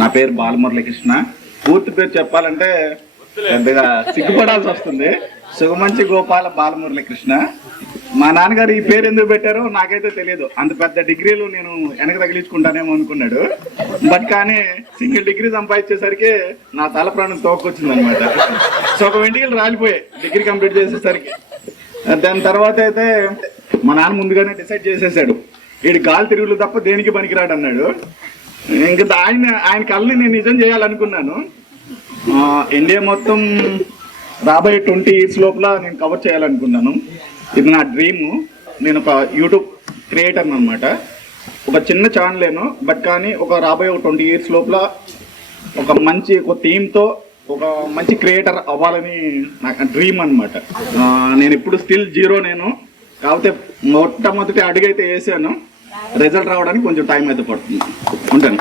నా పేరు బాలమురళీకృష్ణ. పూర్తి పేరు చెప్పాలంటే పెద్దగా సిగ్గుపడాల్సి వస్తుంది. సుగమంచి గోపాల బాలమురళీకృష్ణ. మా నాన్నగారు ఈ పేరు ఎందుకు పెట్టారో నాకైతే తెలియదు. అంత పెద్ద డిగ్రీలు నేను వెనక తగిలించుకుంటానేమో అనుకున్నాడు. బట్ కానీ సింగిల్ డిగ్రీ సంపాదించేసరికి నా తల ప్రాణం తోకొచ్చింది అనమాట. సో ఒక వెంటికలు రాలిపోయాయి డిగ్రీ కంప్లీట్ చేసేసరికి. దాని తర్వాత అయితే మా నాన్న ముందుగానే డిసైడ్ చేసేసాడు, వీడి గాలి తిరుగులు తప్ప దేనికి పనికిరాడు అన్నాడు. ఇంకా ఆయన కళ్ళని నేను నిజం చేయాలనుకున్నాను. ఇండియా మొత్తం రాబోయే 20 years లోపల నేను కవర్ చేయాలనుకున్నాను. ఇది నా డ్రీమ్. నేను ఒక యూట్యూబ్ క్రియేటర్ అనమాట. ఒక చిన్న ఛానలేను, బట్ కానీ ఒక రాబోయే 20 years లోపల ఒక థీమ్తో ఒక మంచి క్రియేటర్ అవ్వాలని నాకు డ్రీమ్ అనమాట. నేను ఇప్పుడు స్టిల్ జీరో. కాకపోతే మొట్టమొదటి అడుగైతే వేసాను. రిజల్ట్ రావడానికి కొంచెం టైం అయితే పడుతుంది. ఉంటాను.